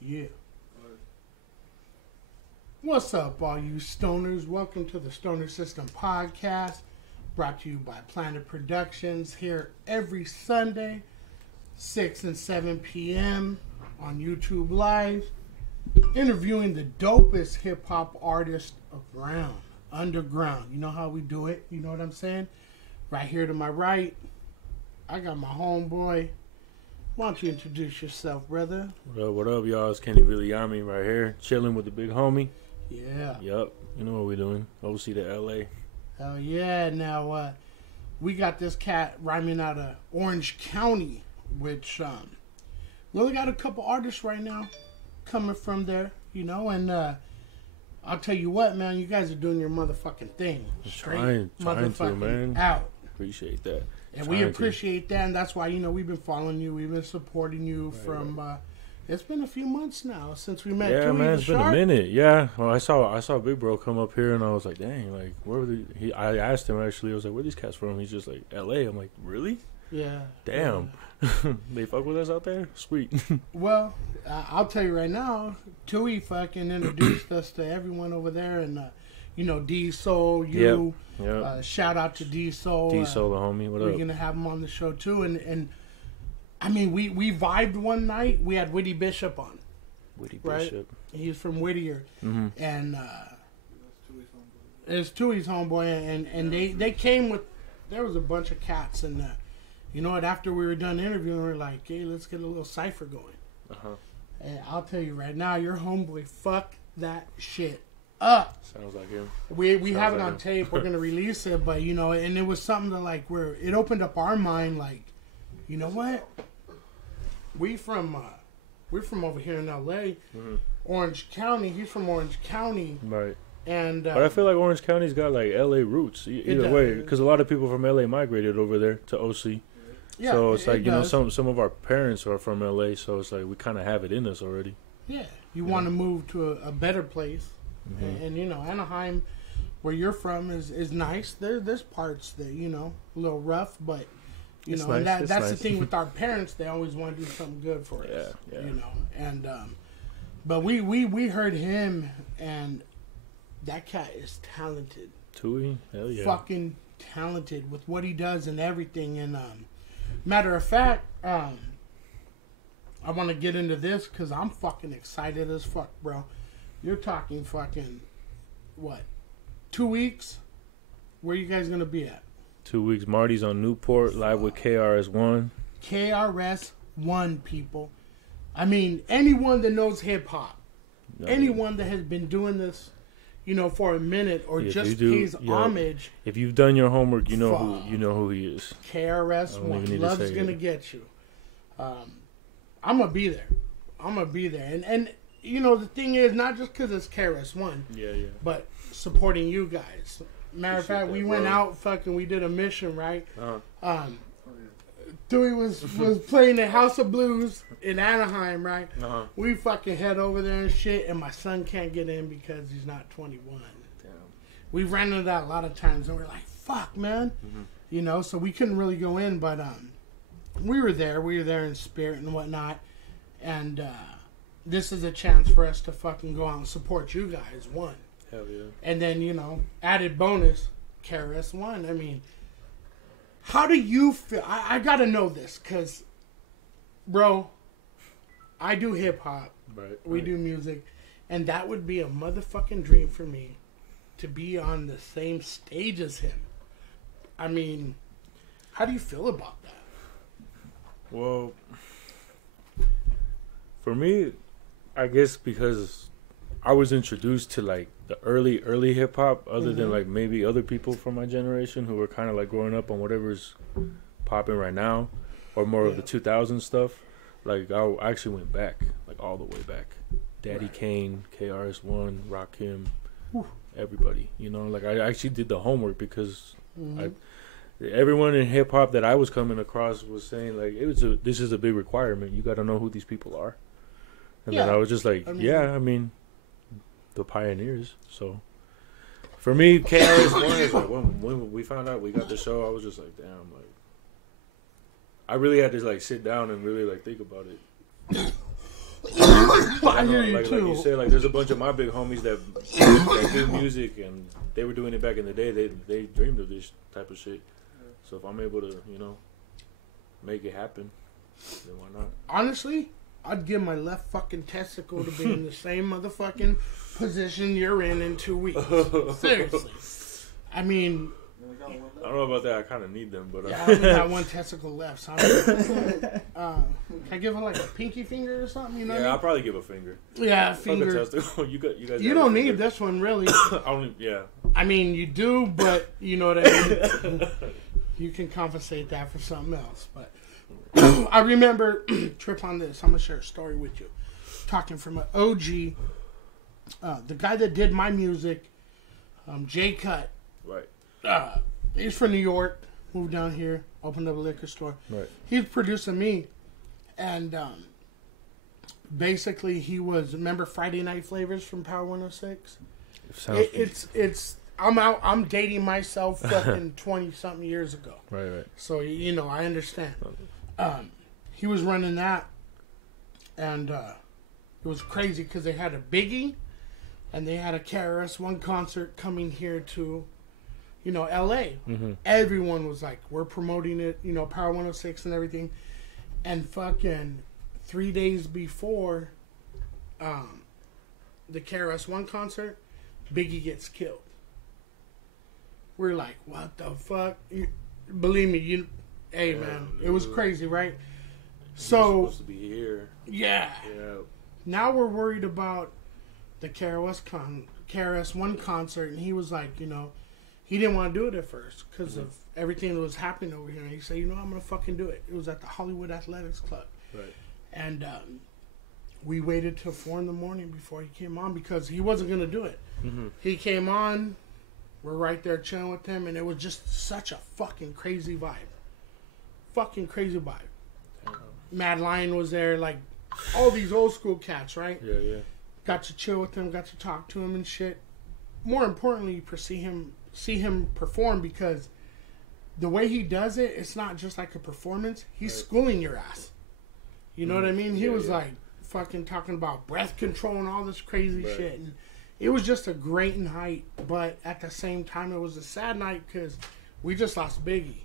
Yeah. What's up, all you stoners? Welcome to the Stoner System Podcast, brought to you by Planet Productions, here every Sunday, 6 and 7 p.m. on YouTube Live, interviewing the dopest hip-hop artist around, underground. You know how we do it, you know what I'm saying? Right here to my right, I got my homeboy. Why don't you introduce yourself, brother? What up, y'all? It's Villiami right here, chilling with the big homie. Yeah. Yup. You know what we're doing. OC to LA. Hell yeah. Now, we got this cat rhyming out of Orange County, which, we only got a couple artists right now coming from there, you know, and, I'll tell you what, man, you guys are doing your motherfucking thing. Trying to, man. Out. Appreciate that. And we appreciate that, and that's why, you know, we've been following you. We've been supporting you from, it's been a few months now since we met. Yeah, man, it's been a minute. Yeah. Well, I saw Big Bro come up here, and I was like, dang, like, where were I asked him, actually, I was like, where are these cats from? He's just like, LA. I'm like, really? Yeah. Damn. Yeah. They fuck with us out there? Sweet. Well, I'll tell you right now, Tui fucking introduced us to everyone over there, and, you know, D-Soul, you. Yep. Shout out to D-Soul. D-Soul, the homie. What up? We're going to have him on the show, too. And I mean, we vibed one night. We had Whitty Bishop on. Whitty right? Bishop. He's from Whittier. Mm-hmm. And it's Tui's homeboy. And they came with, there was a bunch of cats. And you know what? After we were done interviewing, we were like, hey, let's get a little cipher going. Uh-huh. And I'll tell you right now, your homeboy fucked that shit up. Sounds like him. We have it on tape. We're gonna release it, but you know, and it was something that like where it opened up our mind. Like, you know what? We're from over here in L.A., mm-hmm. Orange County. He's from Orange County, right? And but I feel like Orange County's got like L.A. roots either way, because a lot of people from L.A. migrated over there to OC. Yeah, so it's like, you know, some of our parents are from L.A., so it's like we kind of have it in us already. Yeah, you want to move to a better place. Mm-hmm. And you know, Anaheim, where you're from, is nice. There's parts that, you know, a little rough, but you know, nice. And that's nice. The thing with our parents. They always want to do something good for us. Yeah. You know, and but we heard him, and that cat is talented. Tui, hell yeah, fucking talented with what he does and everything. And matter of fact, I want to get into this because I'm fucking excited as fuck, bro. You're talking fucking, what, 2 weeks? Where you guys going to be at? 2 weeks. Marty's on Newport, live with KRS-One. KRS-One, people. I mean, anyone that knows hip-hop, anyone that has been doing this, you know, for a minute or just pays homage. If you've done your homework, you know who he is. KRS-One. Love's going to get you. I'm going to be there. And you know, the thing is, not just because it's KRS-One, but supporting you guys. Matter of fact, we went out, we did a mission, right? Uh-huh. Dewey was playing the House of Blues in Anaheim, right? Uh-huh. We fucking head over there and shit, and my son can't get in because he's not 21. Damn. We ran into that a lot of times, and we're like, fuck, man. Mm-hmm. You know, so we couldn't really go in, but we were there in spirit and whatnot, and this is a chance for us to fucking go out and support you guys, one. Hell yeah. And then, you know, added bonus, KRS-One. I mean, how do you feel? I gotta know this, because, bro, I do hip-hop. Right. We do music. And that would be a motherfucking dream for me, to be on the same stage as him. I mean, how do you feel about that? Well, for me, I guess because I was introduced to like the early hip hop, other than like maybe other people from my generation who were kind of like growing up on whatever's popping right now, or more of the 2000s stuff. Like I actually went back, like all the way back. Daddy Kane, KRS-One, Rakim, everybody. You know, like I actually did the homework because everyone in hip hop that I was coming across was saying like this is a big requirement. You got to know who these people are. And then I was just like, I mean, the pioneers. So, for me, KRS-One is like, when we found out we got the show, I was just like, damn, like, I really had to, like, sit down and really, like, think about it. I hear you like too. you said, like there's a bunch of my big homies that do music, and they were doing it back in the day. They dreamed of this type of shit. So if I'm able to, make it happen, then why not? Honestly, I'd give my left fucking testicle to be in the same motherfucking position you're in 2 weeks. Seriously. I mean, I don't know about that. I kind of need them, but yeah, I only got one testicle left. So can I give her like a pinky finger or something? You know? Yeah, I'll probably give a finger. Yeah, finger. Testicle. you guys. You don't need this one, really. Yeah. I mean, you do, but you know what I mean. You can compensate that for something else. But I remember, trip on this. I'm gonna share a story with you. Talking from an OG, the guy that did my music, Jay Cut. Right. He's from New York, moved down here, opened up a liquor store. Right. He's producing me, and basically he was, remember Friday Night Flavors from Power 106? It's I'm dating myself fucking 20 something years ago. Right. So I understand. He was running that, and it was crazy because they had a Biggie, and they had a KRS-One concert coming here to, LA. Mm-hmm. Everyone was like, we're promoting it, Power 106 and everything. And fucking 3 days before the KRS-One concert, Biggie gets killed. We're like, what the fuck? Believe me, hey man, it was crazy, right? So supposed to be here. Yeah. Now we're worried about the KRS-One concert, and he was like, he didn't want to do it at first because of everything that was happening over here. And he said, I'm gonna fucking do it. It was at the Hollywood Athletics Club, right? And we waited till 4 a.m. before he came on because he wasn't gonna do it. Mm-hmm. He came on. We're right there chilling with him, and it was just such a fucking crazy vibe. Fucking crazy vibe. Mad Lion was there, like all these old school cats, right? Yeah. Got to chill with him, got to talk to him and shit. More importantly, see him perform, because the way he does it, it's not just like a performance. He's schooling your ass. You know what I mean? He was like fucking talking about breath control and all this crazy shit. And it was just a great night, but at the same time, it was a sad night because we just lost Biggie.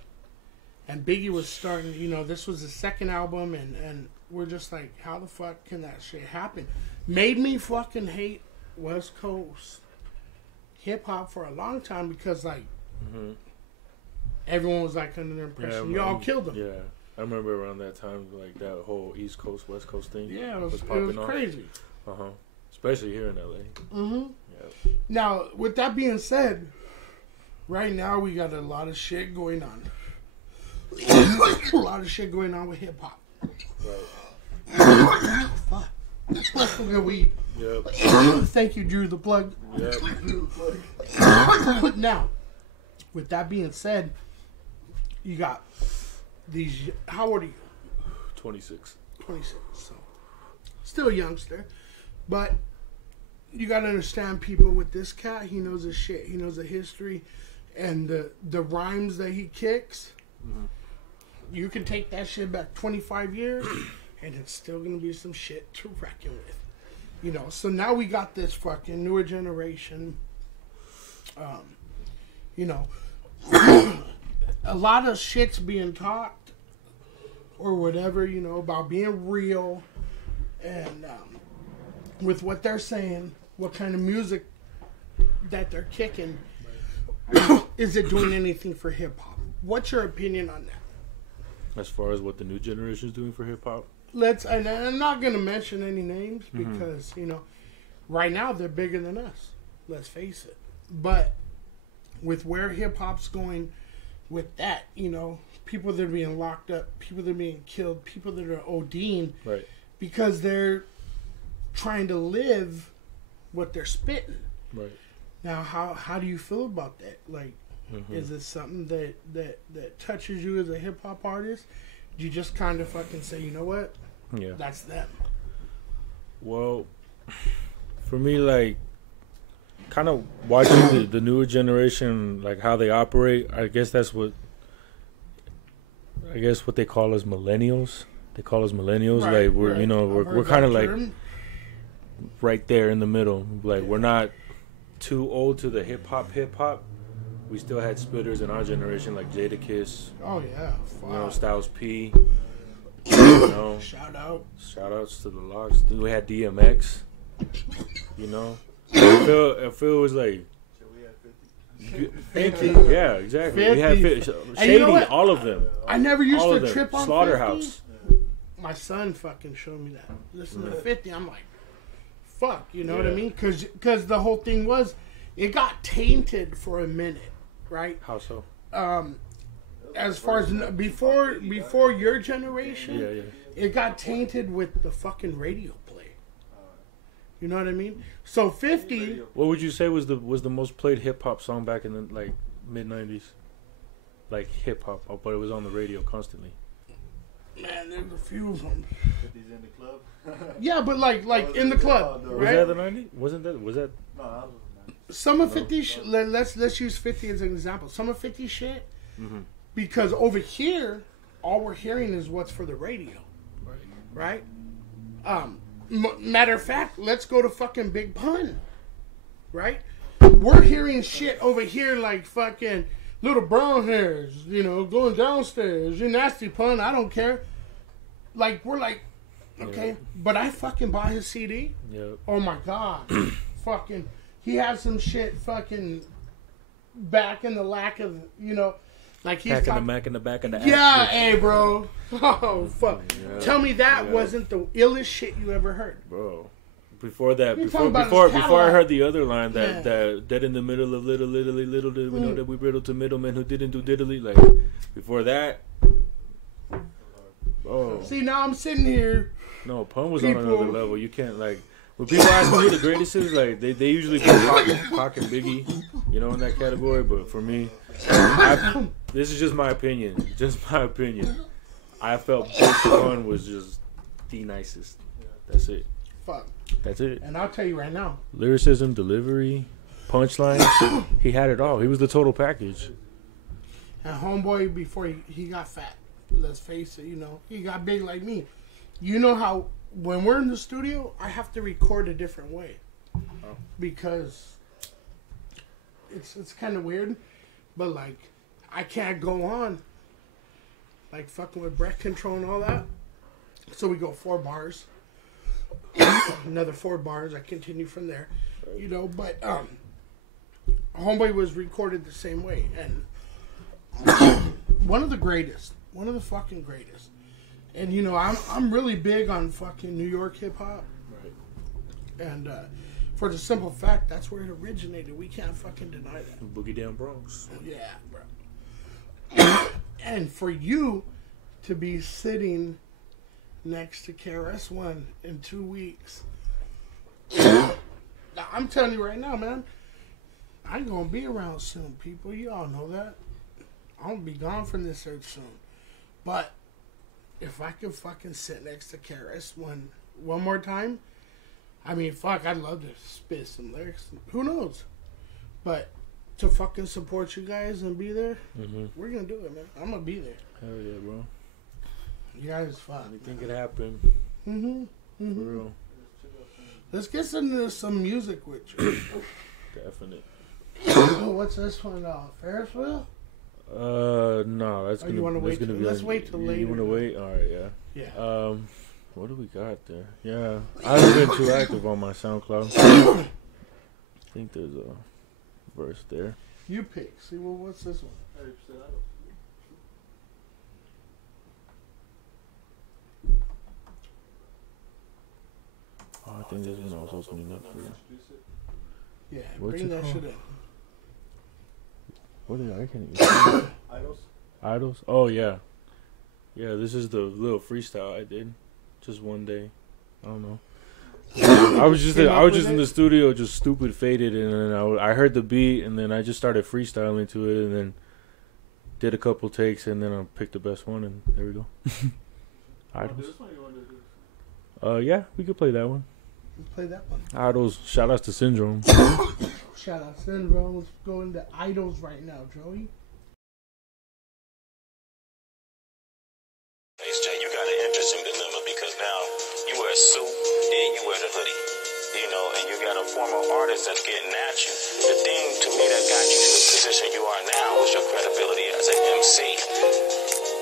And Biggie was starting, this was his second album, and we're just like, how the fuck can that shit happen? Made me fucking hate West Coast hip-hop for a long time because, like, everyone was, like, under the impression y'all killed him. Yeah. I remember around that time, like, that whole East Coast, West Coast thing. Yeah, it was crazy. Uh-huh. Especially here in L.A. Mm-hmm. Yeah. Now, with that being said, right now we got a lot of shit going on. A lot of shit going on with hip-hop. Right. Fuck. Let's go get weed. Yep. Thank you, Drew the Plug. Yep. Now, with that being said, you got these. How old are you? 26. 26. So, still a youngster. But you got to understand, people, with this cat, he knows his shit. He knows the history and the rhymes that he kicks. Mm-hmm. You can take that shit back 25 years, and it's still going to be some shit to reckon with. So now we got this fucking newer generation. A lot of shit's being taught or whatever, about being real and with what they're saying, what kind of music that they're kicking. Is it doing anything for hip-hop? What's your opinion on that? As far as what the new generation is doing for hip-hop? And I'm not going to mention any names because, right now they're bigger than us. Let's face it. But with where hip-hop's going with that, people that are being locked up, people that are being killed, people that are ODing, right, because they're trying to live what they're spitting. Right. Now, how do you feel about that? Like, is it something that touches you as a hip-hop artist? Do you just kind of fucking say, you know what? Yeah. That's them. Well, for me, like, kind of watching the newer generation, like, how they operate, I guess what they call us millennials. They call us millennials. Right, like, we're, right. we're kind of like, right there in the middle. Like, we're not too old to the hip hop. We still had spitters in our generation like Jadakiss. Oh yeah, fuck. You know, Styles P. You know, shout outs to the Locks. Then we had DMX. You know, I feel it was like 50. Yeah, exactly. 50. We had Shady, you know what? all of them. I never used All to of trip them. on Slaughterhouse. 50. My son fucking showed me that. Listen to 50. I'm like, fuck. You know what I mean? Because the whole thing was, it got tainted for a minute, right? How so? As far as before your generation, it got tainted with the fucking radio play. You know what I mean? So 50. What would you say was the most played hip hop song back in the like mid '90s? Like hip hop, but it was on the radio constantly. Man, there's a few of them. 50's in the club. Yeah, but like in the club, Was right? that the '90s? Was that? No, that was Some of 50 let's use 50 as an example. Some of 50 shit, because over here, all we're hearing is what's for the radio, right? Matter of fact, let's go to fucking Big Pun, right? We're hearing shit over here like fucking little brown hairs, you know, going downstairs. You nasty Pun, I don't care. Like, we're like, okay, but I fucking bought his CD. Yep. Oh my god, fucking. He had some shit fucking back in the lack of, you know, like he's Back in the Mac in the back of the yeah, hey, bro. Oh, fuck. Yeah. Tell me that wasn't the illest shit you ever heard. Bro. Before that, You're before talking about his before I catalog. heard the other line that in the middle of little did we know that we riddled to middlemen who didn't do diddly. Like, before that, oh See, now I'm sitting here. no, Pun was on another level. You can't like. When people ask me who the greatest is, like they usually put Pac and Biggie, you know, in that category. But for me, this is just my opinion. Just my opinion. I felt Big Pun was just the nicest. That's it. Fuck. That's it. And I'll tell you right now. Lyricism, delivery, punchlines. He had it all. He was the total package. And homeboy, before he got fat, let's face it, you know, he got big like me. You know how when we're in the studio, I have to record a different way because it's kind of weird, but like I can't go on like fucking with breath control and all that. So we go 4 bars, another 4 bars. I continue from there, you know. But homeboy was recorded the same way, and one of the fucking greatest. And you know, I'm really big on fucking New York hip hop, Right. and for the simple fact that's where it originated. We can't fucking deny that. Boogie Down Bronx. Yeah, bro. And for you to be sitting next to KRS-One in 2 weeks, I'm telling you right now, man, I ain't gonna be around soon, people. You all know that. I'm gonna be gone from this earth soon, but if I could fucking sit next to KRS-One one more time, I mean, fuck, I'd love to spit some lyrics. Who knows? But to fucking support you guys and be there, we're gonna do it, man. I'm gonna be there. Hell yeah, bro. You guys, fuck. Anything could happen. For real. Let's get into some music with you. Definite. Oh, what's this one? Ferris wheel? No, that's gonna. You wanna that's wait gonna till- be. let's wait till later. You wanna wait? All right, yeah. Yeah. What do we got there? Yeah, I haven't been too active on my SoundCloud. I think there's a verse there. You pick. See, well, what's this one? Oh, I think this one I was opening up for. Yeah, What's bring it that called? shit in. What is it? I can't even see. Idols? Idols? Oh yeah, yeah. This is the little freestyle I did, just one day. I don't know. I was just in the studio, just stupid faded, and then I heard the beat, and then I just started freestyling to it, and then did a couple takes, and then I picked the best one, and there we go. Idols. Yeah, we could play that one. Let's play that one. Idols. Shout outs to Syndrome. Shout out Syndrome. Let's go into Idols right now, Joey. Ace J, you got an interesting dilemma because now you wear a suit and you wear the hoodie. a former artist that's getting at you. The thing to me that got you to the position you are now was your credibility as an MC.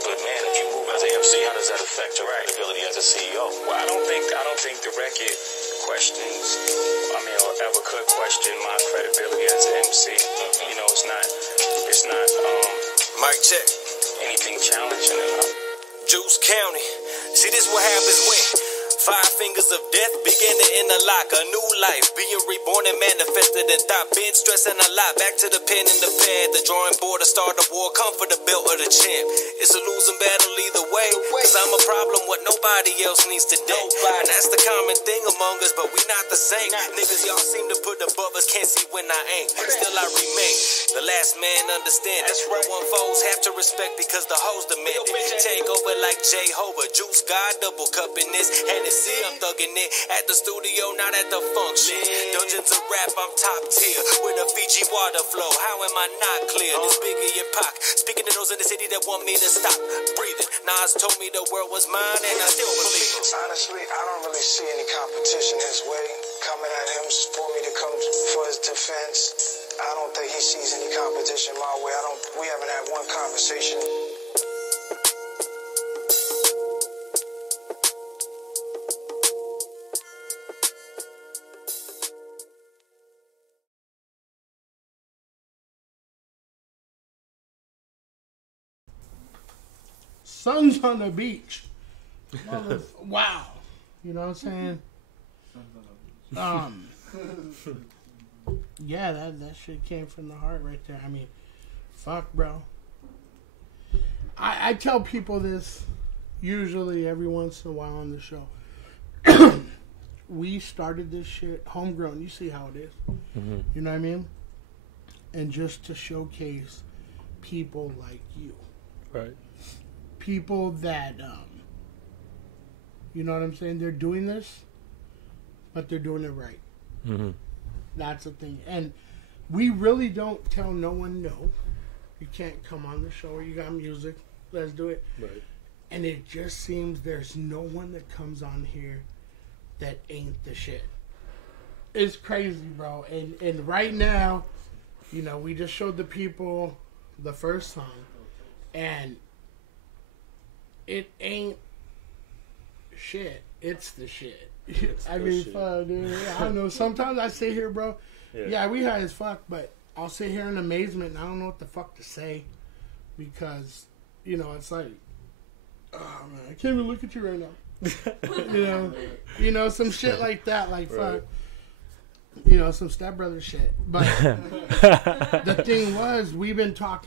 But man, if you move as an MC, how does that affect your credibility as a CEO? Well, I don't think the record questions, or ever could question my credibility as an MC. You know, it's not Mic check. anything challenging enough. Juice County. See, this what happens when 5 fingers of death begin to interlock. A new life being reborn and manifested in thought. Been stressing a lot. Back to the pen and the pad. The drawing board to start a war. Come for the belt of the champ. It's a losing battle either way. Cause I'm a problem what nobody else needs today. And that's the common thing among us, but we not the same. Niggas, y'all seem to put above us. Can't see when I ain't. Still I remain the last man understanding. No one foes have to respect because the hoes demanded. Take over like Jehovah. Juice God double cupping this. And see, I'm thugging it at the studio, not at the function. Dungeons of rap, I'm top tier with a Fiji water flow. How am I not clear? This Biggie and Pac, speaking to those in the city that want me to stop breathing. Nas told me the world was mine, and I still believe it. Honestly, I don't really see any competition his way coming at him for me to come for his defense. I don't think he sees any competition my way. We haven't had one conversation. Sun's on the beach. Wow. You know what I'm saying? Yeah, that shit came from the heart right there. I mean, fuck, bro. I tell people this usually every once in a while on the show. We started this shit homegrown. You see how it is. Mm-hmm. You know what I mean? And just to showcase people like you. Right. People that, you know what I'm saying? They're doing this, but they're doing it right. Mm-hmm. That's the thing. And we really don't tell no one no. You can't come on the show or you got music. Let's do it. Right. And it just seems there's no one that comes on here that ain't the shit. It's crazy, bro. And right now, you know, we just showed the people the first song. And it ain't shit. It's the shit. I mean, fuck, dude. I don't know. Sometimes I sit here, bro. Yeah, we high as fuck, but I'll sit here in amazement and I don't know what the fuck to say because, you know, it's like, oh man, I can't even look at you right now. you know, some shit like that, like fuck. You know, some stepbrother shit. But the thing was, we talk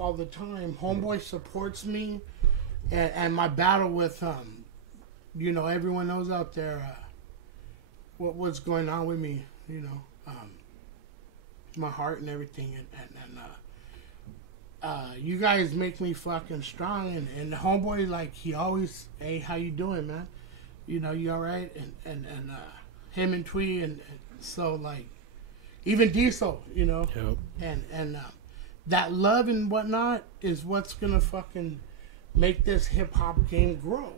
all the time. Homeboy supports me. And my battle with, you know, everyone knows out there what's going on with me, you know, my heart and everything. And you guys make me fucking strong. And the homeboy, like, he always, hey, how you doing, man? You know, you all right? And him and Twee. And so, like, even Diesel, you know. Yep. And that love and whatnot is what's going to fucking make this hip-hop game grow.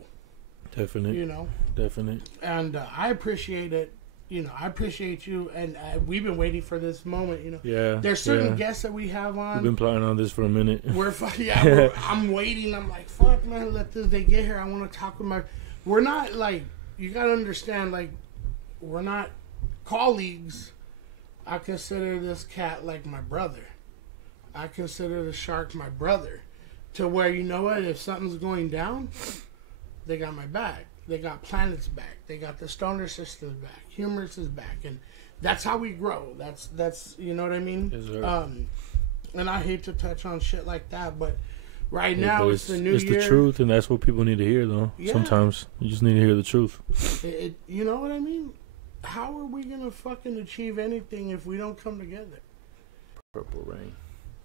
Definite. You know? Definite. And I appreciate it. You know, I appreciate you. And we've been waiting for this moment, you know? Yeah. There's certain guests that we have on. We've been plotting on this for a minute. I'm waiting. I'm like, fuck, man, let this day get here. I want to talk with my... We're not, like... You got to understand, like, we're not colleagues. I consider this cat like my brother. I consider the shark my brother. To where, you know what, if something's going down, they got my back. They got Planet's back. They got the Stoner System's back. Humorous is back. And that's how we grow. That's you know what I mean? Yes, sir. And I hate to touch on shit like that, but right now it's the new year. It's the truth, and that's what people need to hear, though. Yeah. Sometimes you just need to hear the truth. You know what I mean? How are we going to fucking achieve anything if we don't come together? Purple Rain.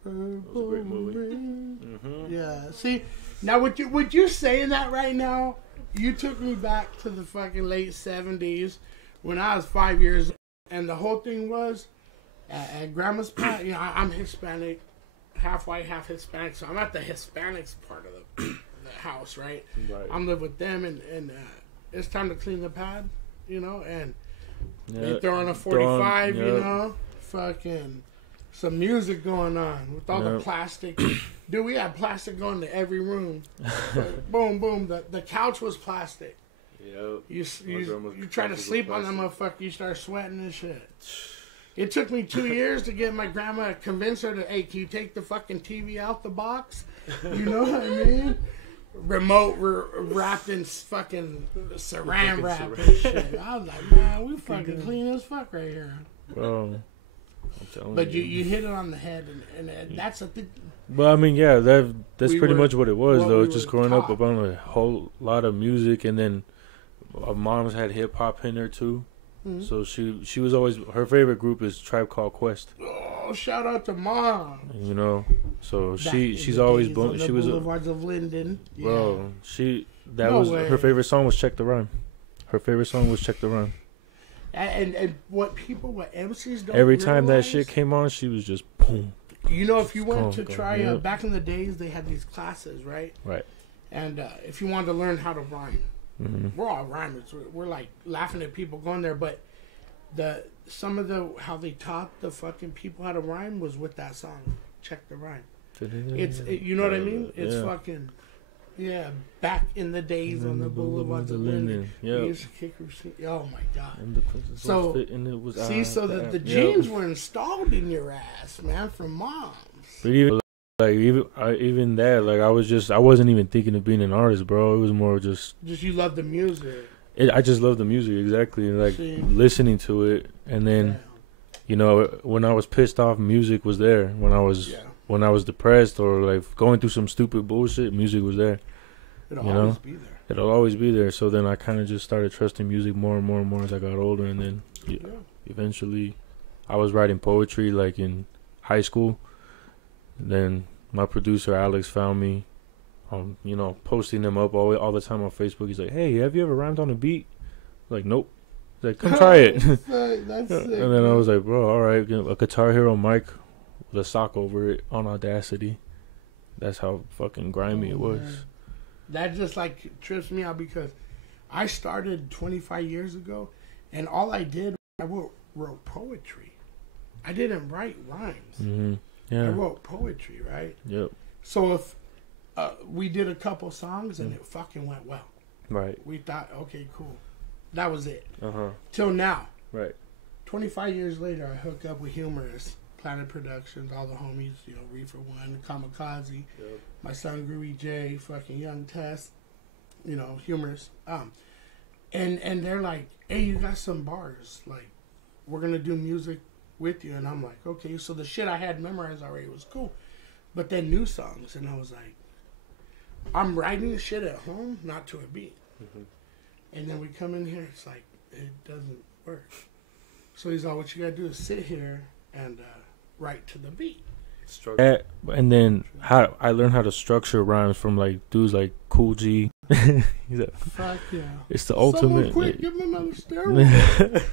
That was a great movie. Mm-hmm. Yeah. See, now would you saying that right now, you took me back to the fucking late 70s when I was 5 years old. And the whole thing was, at Grandma's part, you know, I'm Hispanic, half white, half Hispanic. So I'm at the Hispanics part of the house, right? I'm live with them. And it's time to clean the pad, you know. And They throw on a 45, you know, fucking some music going on with all the plastic. Dude, we had plastic going to every room. Boom, boom. The couch was plastic. Yep. You try to sleep on that motherfucker, you start sweating and shit. It took me 2 years to get my grandma to convince her to, hey, can you take the fucking TV out the box? You know what I mean? Remote wrapped in fucking saran wrap and shit. I was like, man, we fucking clean as fuck right here. Bro, I'm telling but you. you hit it on the head, and that's a thing. Well, I mean, yeah, that's pretty much what it was, though. We just growing up on a whole lot of music, and then our moms had hip hop in there too. Mm-hmm. So she was always, her favorite group is Tribe Called Quest. Oh, shout out to Mom. You know, so she's always she was Boulevards of Linden. Yeah. Bro, her favorite song was Check the Rhyme. Her favorite song was Check the Rhyme. And what MCs don't every time realize, that shit came on, she was just boom. You know, if you went to try back in the days, they had these classes, right? Right. And if you wanted to learn how to rhyme, we're all rhymers. We're like laughing at people going there, but how they taught the fucking people how to rhyme was with that song. Check the Rhyme. You know what I mean? It's fucking back in the days on the boulevards of Linden. We used to kick her. Oh my god. So the genes were installed in your ass, man, from moms. But even that, like I wasn't even thinking of being an artist, bro. It was more just you love the music. I just love the music, exactly. Like listening to it, and then you know, when I was pissed off, music was there. When I was depressed or like going through some stupid bullshit, music was there. It'll always be there. It'll always be there. So then I kind of just started trusting music more and more and more as I got older, and then eventually, I was writing poetry like in high school. Then my producer Alex found me, you know, posting them up all the time on Facebook. He's like, "Hey, have you ever rhymed on a beat?" I'm like, nope. He's like, "Come try it." That's sick, and then I was like, "Bro, all right." A Guitar Hero mic with a sock over it on Audacity. That's how fucking grimy it was. Man. That just like trips me out because I started 25 years ago, and all I did I wrote poetry. I didn't write rhymes. Mm-hmm. Yeah. I wrote poetry, right? Yep. So if we did a couple songs and it fucking went well, right? We thought, okay, cool, that was it. Till now, right? 25 years later, I hook up with Humorous, Planet Productions, all the homies, you know, Reefer One, Kamikaze, my son Groovy J, fucking Young Tess, you know, Humorous, and they're like, hey, you got some bars, like, we're gonna do music with you, and I'm like, okay, so the shit I had memorized already was cool, but then new songs, and I was like, I'm writing shit at home, not to a beat, and then we come in here, it's like, it doesn't work. So he's like, what you gotta do is sit here and write to the beat. And then how I learned how to structure rhymes from like dudes like Cool G. He's like, fuck yeah, it's the ultimate. Quick, give him another steroid.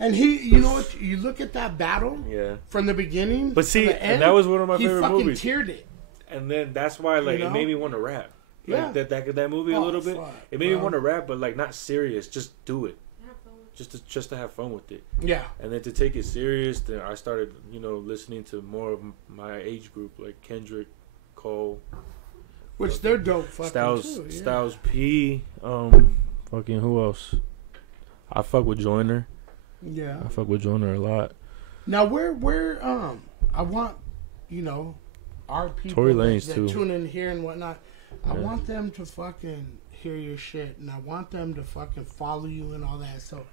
And you know what? You look at that battle from the beginning. But see, and that was one of my favorite movies. He fucking tiered it. And then that's why, like, it made me want to rap. Like, that movie a little bit. It made me want to rap, but like not serious. Just do it. Just to have fun with it. Yeah. And then to take it serious, then I started, you know, listening to more of my age group, like Kendrick, Cole, which they're dope. Fucking too, Styles P. Fucking who else? I fuck with Joyner. Yeah. I fuck with Joyner a lot. Now where I want, you know, our people Tory Lanez that too. Tune in here and whatnot. I want them to fucking hear your shit, and I want them to fucking follow you and all that. So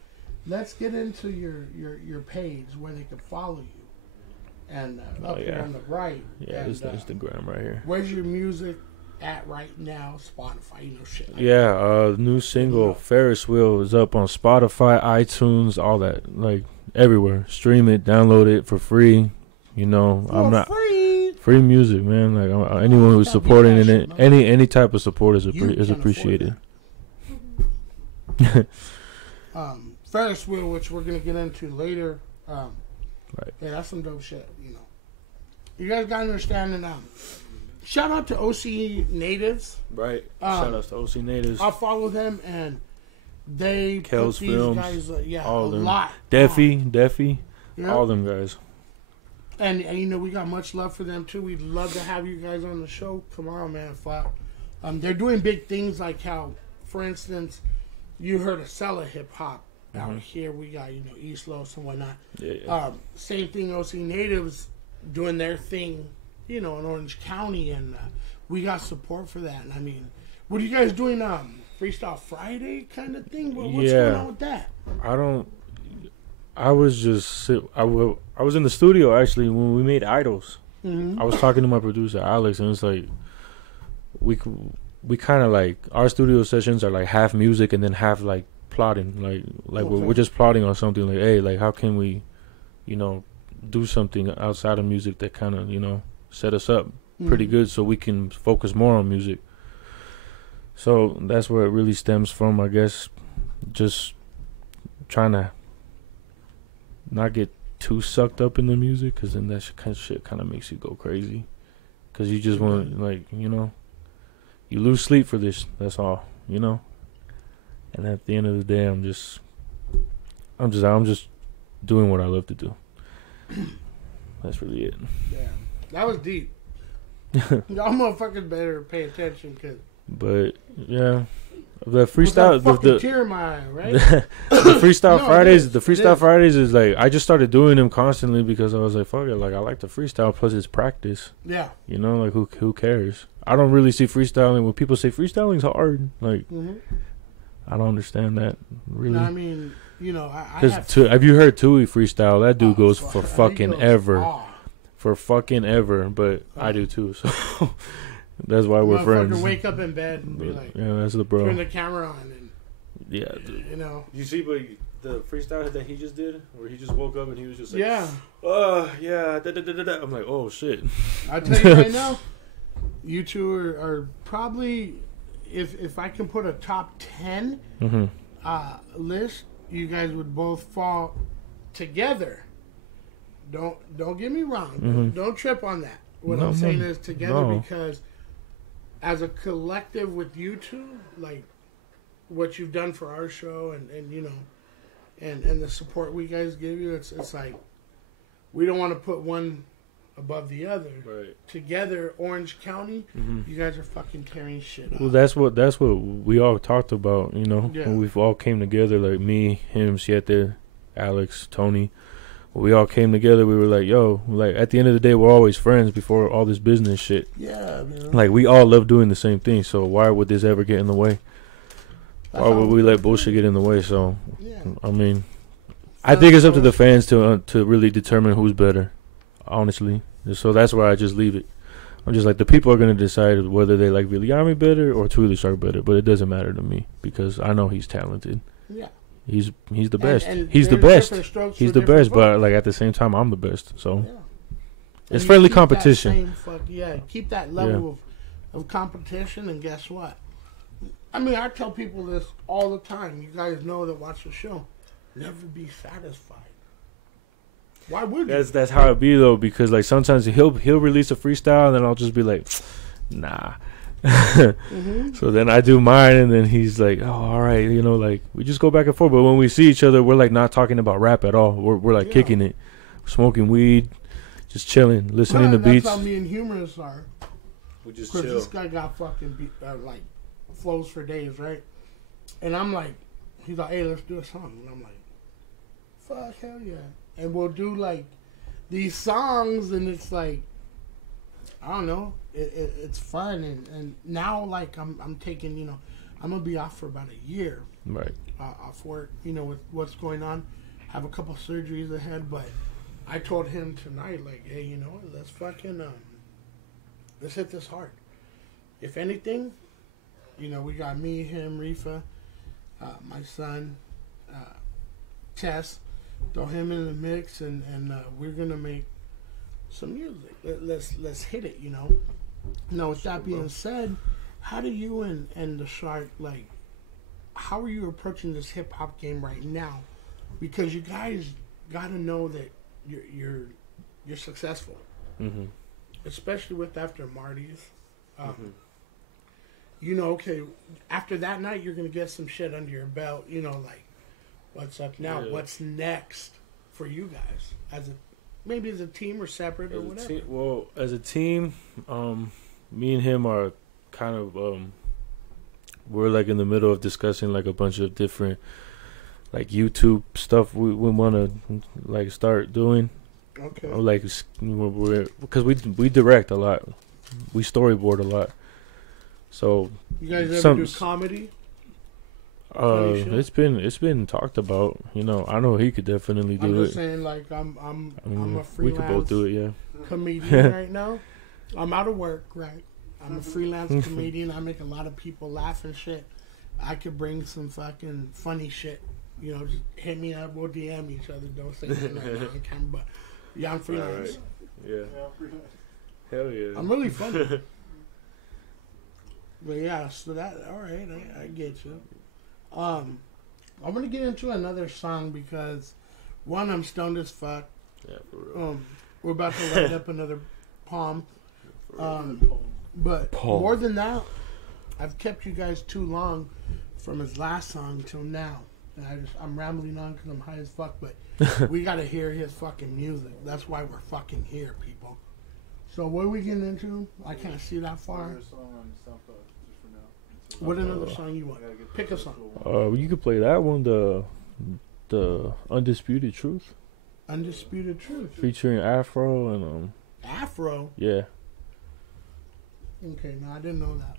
let's get into your page where they can follow you. And up here on the right. Yeah, it's the Instagram right here. Where's your music at right now? Spotify, you know, shit. Like new single Ferris Wheel is up on Spotify, iTunes, all that, like everywhere. Stream it, download it for free. You know, free music, man. Like anyone who's supporting it, any type of support is appreciated. Ferris Wheel, which we're gonna get into later. Right. Yeah, that's some dope shit. You know, you guys gotta understand it now. Shout out to OC Natives. Right. Shout out to OC Natives. I follow them, and They Kel's put these Films, guys, all a of them. lot. Deffy, Yeah. all them guys. And you know, we got much love for them too. We'd love to have you guys on the show. Come on, man. Fuck. They're doing big things like how, for instance, you heard of Sella Hip Hop out here. We got, you know, East Los and whatnot. Yeah. Same thing, OC Natives doing their thing, you know, in Orange County, and we got support for that. And I mean, what are you guys doing? Freestyle Friday kind of thing? What's going on with that? I was in the studio actually when we made Idols. I was talking to my producer Alex, and it's like we kind of like our studio sessions are like half music and then half like plotting, like Okay. we're just plotting on something, like, hey, like how can we, you know, do something outside of music that kind of, you know, set us up pretty good so we can focus more on music. So that's where it really stems from, I guess. Just trying to not get too sucked up in the music, because then that kind of shit kind of makes you go crazy. Because you just want, like, you know, you lose sleep for this. That's all, you know. And at the end of the day, I'm just doing what I love to do. That's really it. Yeah, that was deep. Y'all motherfuckers better pay attention, cause. But yeah, the freestyle, the tear in my eye, right? the freestyle No, Fridays, it the is. freestyle Fridays is like, I just started doing them constantly because I was like, fuck it, like I like to freestyle, plus it's practice. Yeah. You know, like who cares? I don't really see freestyling when people say freestyling's hard. Like, I don't understand that really. No, I mean, you know, I have you heard Tui freestyle? That dude goes for he fucking goes ever. off. For fucking ever, but I do too, so that's why we're friends. Wake up in bed and be like, yeah, that's the bro. turn the camera on, and yeah, dude. you know. You see, but the freestyle that he just did, where he just woke up and he was just like, Yeah. Yeah, I'm like, oh shit. I tell you right now, you two are probably, if I can put a top 10 list, you guys would both fall together. Don't get me wrong. Don't trip on that. What I'm saying is together, because as a collective with you two, like what you've done for our show, and you know, and the support we guys give you, it's like we don't want to put one above the other. Right. Together, Orange County, you guys are fucking tearing shit up. Well, that's what we all talked about, you know. Yeah. When we've all came together, like me, him, Siete, Alex, Tony. We all came together. We were like, yo, like at the end of the day, we're always friends before all this business shit. Yeah, man. Like we all love doing the same thing. So why would this ever get in the way? Why would we let bullshit get in the way? So, Yeah. I mean, I think it's up to the fans to really determine who's better. Honestly, so that's why I just leave it. I'm just like, the people are gonna decide whether they like Villiami better or Truly Shark better. But it doesn't matter to me because I know he's talented. Yeah. He's the best. And He's the there's best. different strokes He's for the different best, but folks. like at the same time, I'm the best. So Yeah. it's And friendly you keep that competition. same keep that level of competition, and guess what? I mean, I tell people this all the time. You guys know that watch the show. Never be satisfied. Why would you? That's how it be though, because like sometimes he'll release a freestyle and then I'll just be like, nah. So then I do mine and then he's like, oh, all right, you know, like we just go back and forth. But when we see each other, we're like not talking about rap at all. We're like kicking it, smoking weed, just chilling, listening to beats. That's how me and Humorous are. We just Because chill. this guy got fucking like flows for days, right? And I'm like, he's like, hey, let's do a song. And I'm like, fuck, hell yeah. And we'll do like these songs, and it's like, I don't know, it's fun. And now, like, I'm taking, you know, I'm going to be off for about a year. Right. Off work, you know, with what's going on. Have a couple surgeries ahead, but I told him tonight, like, hey, you know, let's fucking, let's hit this hard. If anything, you know, we got me, him, Rifa, my son, Tess. Throw him in the mix, and we're gonna make some music. Let's hit it, you know. Now, with that being said, how do you and the Shark, like, how are you approaching this hip hop game right now? Because you guys gotta know that you're successful, especially with after Marty's. you know, okay, after that night, you're going to get some shit under your belt, you know, like, what's up now? Yeah. What's next for you guys? Maybe as a team or separate or whatever? As a team, me and him are kind of, we're like in the middle of discussing like a bunch of different like YouTube stuff we want to like start doing. Okay. Like because we direct a lot, we storyboard a lot. So you guys ever do comedy? It's been talked about. You know, I know he could definitely do it. I'm just saying, like I'm a freelance. We could both do it, yeah. Comedian right now. I'm out of work, right? I'm a freelance comedian. I make a lot of people laugh and shit. I could bring some fucking funny shit. You know, just hit me up. We'll DM each other. Don't say nothing right now on camera, but yeah, I'm freelance. Right. Yeah. Hell yeah. I'm really funny. But yeah, so that all right. I get you. I'm gonna get into another song because one, I'm stoned as fuck. Yeah, for real. We're about to light up another palm. But more than that, I've kept you guys too long from his last song till now. And I'm rambling on because I'm high as fuck, but we got to hear his fucking music. That's why we're fucking here, people. So what are we getting into? I can't see that far. What another song you want? Pick a song. You could play that one, the Undisputed Truth. Undisputed Truth. Featuring Afro and Afro? Yeah. Okay, no, I didn't know that.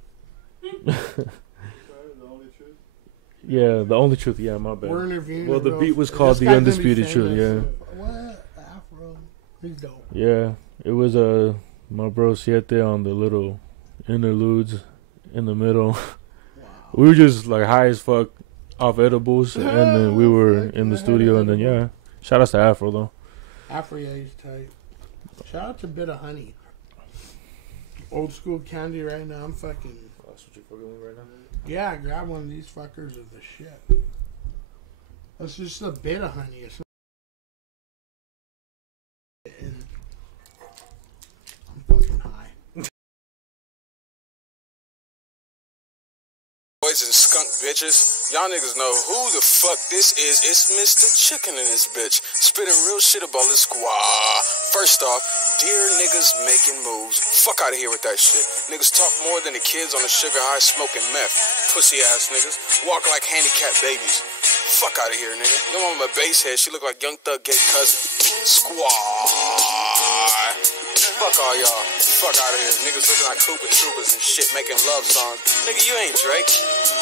Yeah, The Only Truth. Yeah, my bad. We're interviewing. Well, the beat was called The Undisputed Truth. Yeah. What? Afro. He's dope. Yeah, it was my bro Siete on the little interludes in the middle. Wow. We were just like high as fuck off edibles, and then we were in the studio, and then yeah, shout out to Afro though. Afro, yeah, he's tight. Shout out to Bit of Honey. Old school candy right now. I'm fucking. That's what you're fucking with right now. Yeah, grab one of these fuckers of the shit. That's just a bit of honey. It's not. I'm fucking high. Boys and skunk bitches, y'all niggas know who the fuck this is. It's Mr. Chicken in this bitch, spitting real shit about this squad. First off, dear niggas making moves. Fuck out of here with that shit. Niggas talk more than the kids on the sugar high smoking meth. Pussy ass niggas. Walk like handicapped babies. Fuck out of here, nigga. Your mama a bass head. She look like Young Thug gay cousin. Squad. Fuck all y'all. Fuck out of here. Niggas looking like Cooper Troopers and shit making love songs. Nigga, you ain't Drake.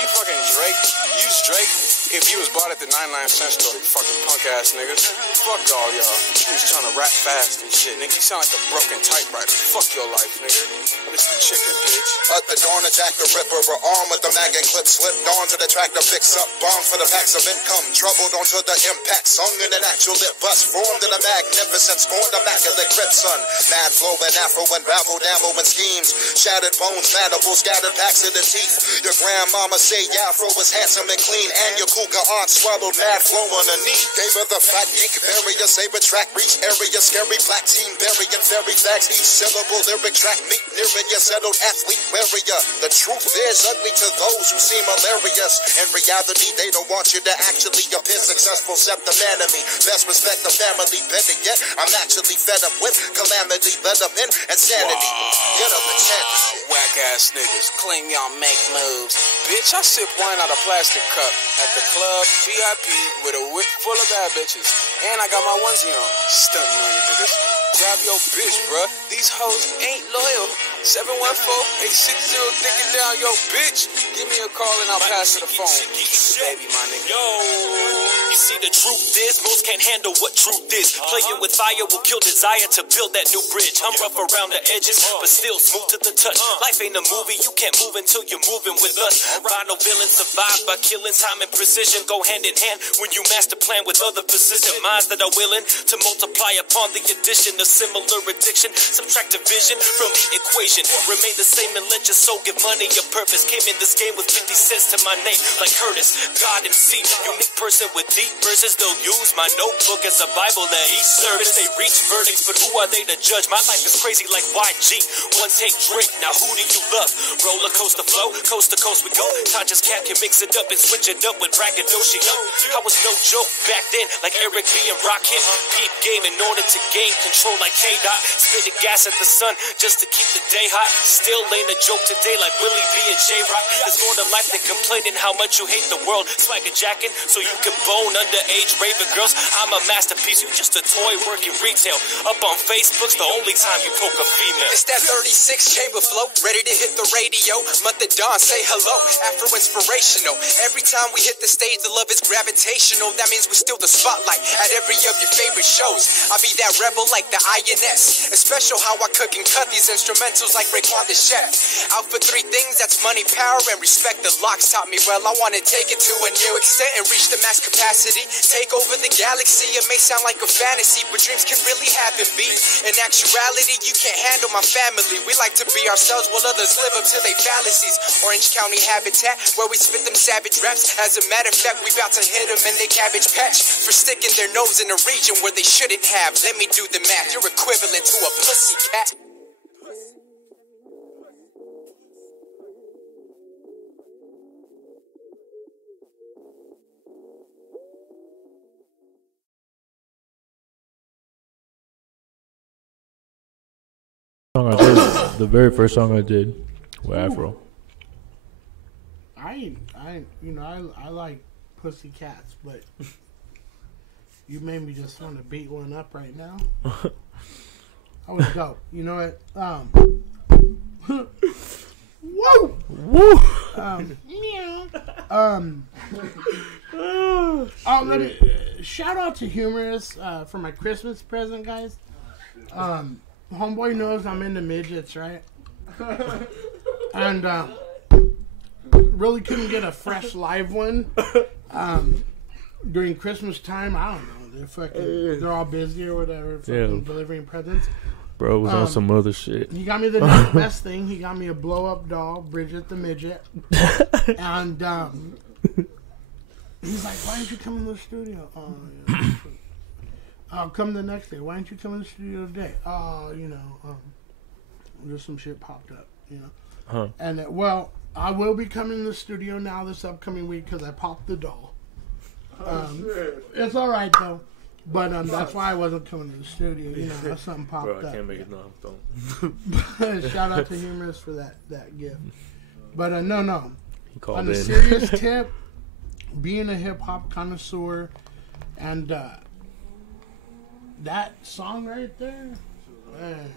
You fucking Drake. Use Drake if you was bought at the 99-cent store, you fucking punk ass niggas. Fuck all y'all. Niggas trying to rap fast and shit. Nigga, you sound like a broken typewriter. Fuck your life, nigga. Mr. Chicken, bitch. At the dawn of Jack the Ripper, we're armed with the mag and clip, slipped onto the tractor, picks up bomb for the packs of income, troubled onto the impact, sung in an actual lip bust, formed in a magnificent, scorned immaculate grip, son. Mad flow and afro and raffled ammo and schemes, shattered bones, mandibles, scattered packs of the teeth. Your grandmama say afro was handsome and clean, and your cougar aunt swallowed mad flow on her knee. Gave her the fat ink barrier, saber track, reach area, scary black team burying fairy flags, each syllable lyric track, meet nearing your settled athlete warrior. The truth is ugly to those who seem hilarious. In reality, they don't want you to actually appear successful, except the enemy. Best respect the family, better yet, I'm actually fed up with calamity, led up in insanity. Get up and chant this shit. Whack ass niggas claim y'all make moves. Bitch, I sip wine out of plastic cup at the club, VIP, with a whip full of bad bitches. And I got my onesie on, stunting on you niggas. Grab your bitch, bruh. These hoes ain't loyal. 714-860, dick it down, yo, bitch. Give me a call and I'll pass her the phone. Baby, my nigga. Yo, you see the truth is, most can't handle what truth is. Playing with fire will kill desire to build that new bridge. I'm rough around the edges, but still smooth to the touch. Life ain't a movie, you can't move until you're moving with us. Rhino villains survive by killing time and precision. Go hand in hand when you master plan with other persistent minds that are willing to multiply upon the addition of similar addiction. Subtract division from the equation. Remain the same and let your soul give money your purpose. Came in this game with 50 cents to my name, like Curtis, God MC, unique person with deep verses, they'll use my notebook as a Bible at each service. They reach verdicts, but who are they to judge? My life is crazy like YG. One take Drake, now who do you love? Roller coaster flow, coast to coast we go. Tasha's cap can mix it up and switch it up with braggadocio. I was no joke back then, like Eric B and Rocket. Peep game in order to gain control like K-Dot. Spitting gas at the sun just to keep the day hot. Still ain't a joke today like Willie B and J-Rock. There's more to life than complaining how much you hate the world. Swagger jacking so you can bone underage raven girls. I'm a masterpiece, you just a toy working retail. Up on Facebook's the only time you poke a female. It's that 36 chamber flow, ready to hit the radio. Month of dawn, say hello, Afro-inspirational. Every time we hit the stage, the love is gravitational. That means we steal the spotlight at every of your favorite shows. I be that rebel like the INS. It's special how I cook and cut these instrumentals like Raekwon the chef. Out for three things, that's money, power, and respect. The locks taught me well, I want to take it to a new extent and reach the max capacity. Take over the galaxy, it may sound like a fantasy, but dreams can really happen, B. In actuality, you can't handle my family. We like to be ourselves while others live up to their fallacies. Orange County habitat, where we spit them savage raps. As a matter of fact, we about to hit them in their cabbage patch for sticking their nose in a region where they shouldn't have. Let me do the math, you're equivalent to a pussy cat. Song I did, the very first song I did with Afro. I like pussy cats, but you made me just want to beat one up right now. I was dope. You know what? Woo! Woo! Let me shout out to Humorous for my Christmas present, guys. Homeboy knows I'm into midgets, right? And really couldn't get a fresh live one during Christmas time. I don't know. They're all busy or whatever, delivering presents. Bro was on some other shit. He got me the next best thing. He got me a blow-up doll, Bridget the midget. And he's like, why don't you come in the studio? Oh, yeah. I'll come the next day. Why don't you come in the studio today? Oh, just some shit popped up, Huh. And I will be coming in the studio now this upcoming week because I popped the doll. It's all right though, but that's why I wasn't coming to the studio. Something popped up. Bro, I can't make it. No, don't. Shout out to Humorous for that gift. But no. He called On in. a serious tip, being a hip hop connoisseur, and that song right there, man,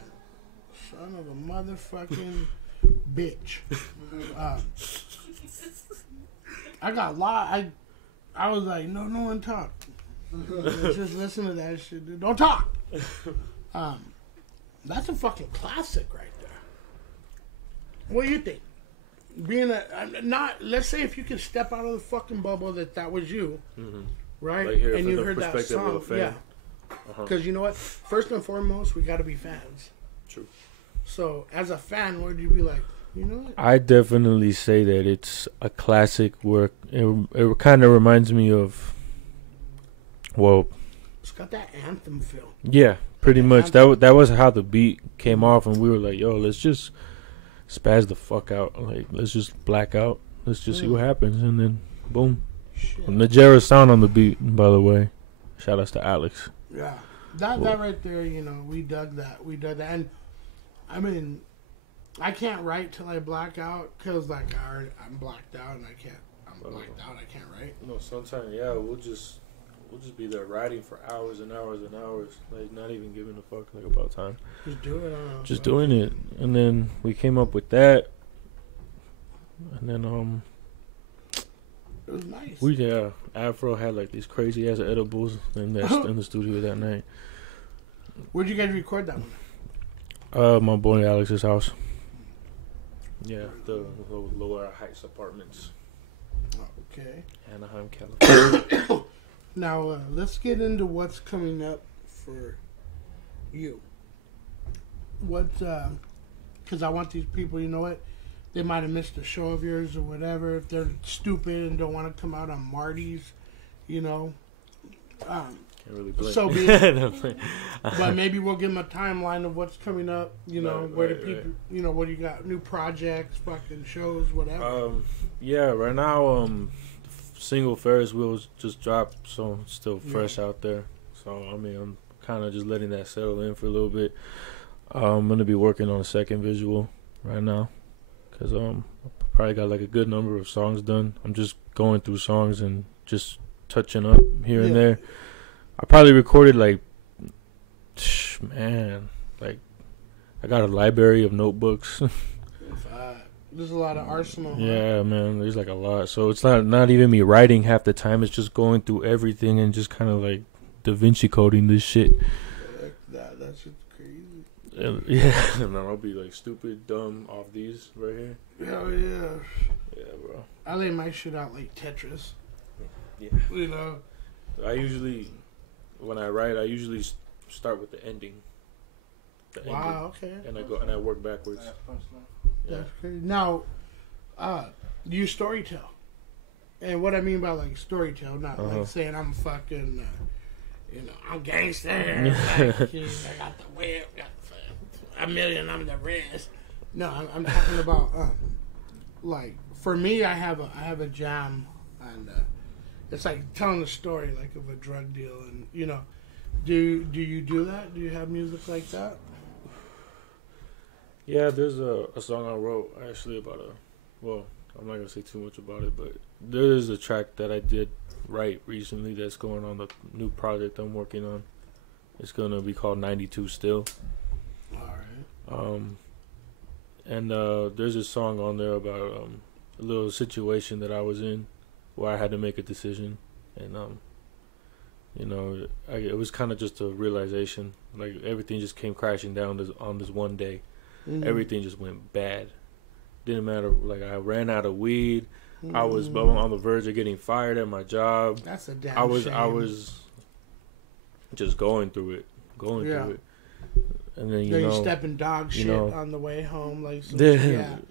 son of a motherfucking bitch. I got I was like, no one talk. Just listen to that shit, dude. Don't talk. That's a fucking classic right there. What do you think? Being let's say if you could step out of the fucking bubble that was you, right? Like here, and from you the heard that perspective of song, a fan. yeah. Because you know what? First and foremost, we got to be fans. True. So, as a fan, what would you be like? You know what? I definitely say that it's a classic work. It kind of reminds me of, It's got that anthem feel. Yeah, pretty much. That was how the beat came off, and we were like, yo, let's just spaz the fuck out. Like, let's just black out. Let's just see what happens. And then, boom. Najera sound on the beat, by the way. Shout outs to Alex. Yeah. That right there, we dug that. And, I mean, I can't write till I black out because, like, I'm blacked out and I'm blacked out. I can't write. Sometimes, we'll just be there writing for hours and hours and hours, like, not even giving a fuck, like, about time. Just do it. Just doing it. And then we came up with that. And then, it was nice. Afro had, like, these crazy-ass edibles in the studio that night. Where'd you guys record that one? My boy Alex's house. Yeah, the Lower Heights Apartments. Okay. Anaheim, California. Now, let's get into what's coming up for you. Because I want these people, you know what? They might have missed a show of yours or whatever. If they're stupid and don't want to come out on Marty's, Can't really blame. So be it. But maybe we'll give them a timeline of what's coming up. You know, where the people, you know, what do you got? New projects, fucking shows, whatever. Yeah, right now, single Ferris wheels just dropped, so it's still fresh out there. So I mean, I'm kind of just letting that settle in for a little bit. I'm gonna be working on a second visual right now, cause I probably got like a good number of songs done. I'm just going through songs and just touching up here and there. I probably recorded like, man, like I got a library of notebooks. There's a lot of arsenal. Yeah, man, there's like a lot. So it's not even me writing half the time. It's just going through everything and just kind of like Da Vinci coding this shit. That shit's crazy. Yeah, and I'll be like stupid, dumb off these right here. Hell yeah. Yeah, bro. I lay my shit out like Tetris. Yeah. You know? When I write, I usually start with the ending. Okay. And I work backwards. Yeah. That's crazy. Now, you storytell. And what I mean by like storytell, not like saying I'm fucking, I'm gangster. I got the whip, got a million, I'm the rest. No, I'm talking about, like, for me, I have a jam, and it's like telling a story like of a drug deal, and do you do that? Do you have music like that? Yeah, there's a song I wrote actually about I'm not gonna say too much about it, but there is a track that I did write recently that's going on the new project I'm working on. It's gonna be called 92 Still. All right. And there's a song on there about a little situation that I was in where I had to make a decision, and it was kind of just a realization, like everything just came crashing down on this one day. Mm-hmm. Everything just went bad. Didn't matter. Like I ran out of weed. Mm-hmm. I was on the verge of getting fired at my job. That's a damn shame. I was just going through it. And then you stepping dog shit on the way home, like some